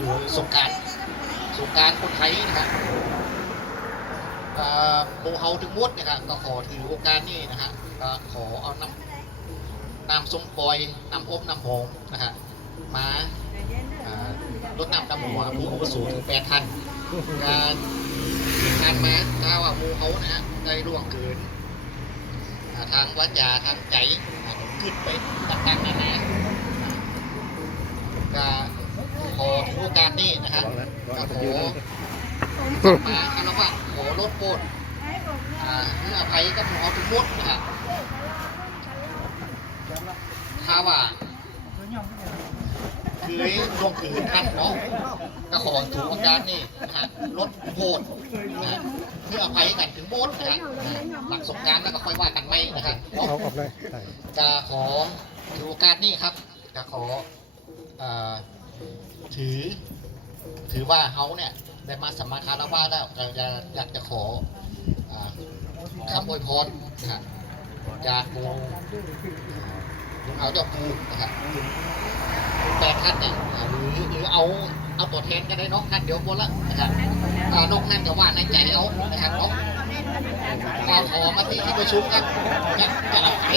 ดยสงการสงการคนไทยนะครับโมเฮาถึงมดนะครับก็ขอถือโอกาสนี้นะฮะก็ขอเอาน้ำน้ำทรงปอยน้ำอมน้ำหอมนะฮะมาอ่ารดน้ำดำหัวผู้อุปสูถึงแปดท่านการการมาถ้าว่าโมเฮานะฮะได้ร่วงเกินทางวาจาทางใจอ่ขึ้นไปต่างๆนานาก็ ขอถือโอกาสนี้นะฮะระวังนะระวังก็นะขผมอยืนนะมาอารวาสขอลดโทษอ่าเพื่ออภัยกับหมอทุกมดนะครับถ้าว่าคือลงถือท่านเนาะก็ขอถือโอกาสนี่นะฮะลดโทษนะฮะเพื่ออภัยกันถึงโมดนะฮะหลังสงกรารแล้วก็ค่อยว่ากันไม่นะครับเอาเนาะออกเลยใช่จะขอถือโอกาสนี้ครับจะขอเอ่อ ถือ ถือว่าเขาเนี่ยได้มาสัมมาคารวะแล้วเราจะอยากจะขออ่าคำอวยพรนะครับจากหมูลุงเขาเจ้าปูนะครับแปดท่านเนี่ยหรือหรือเอาเอาตัวแทนก็ได้เนกท่านเดียวคนละนะครับนกนั่นจะว่าในใจเอานะครับเนาะขอขอมาที่ที่ประชุมครับจะจะเอาไป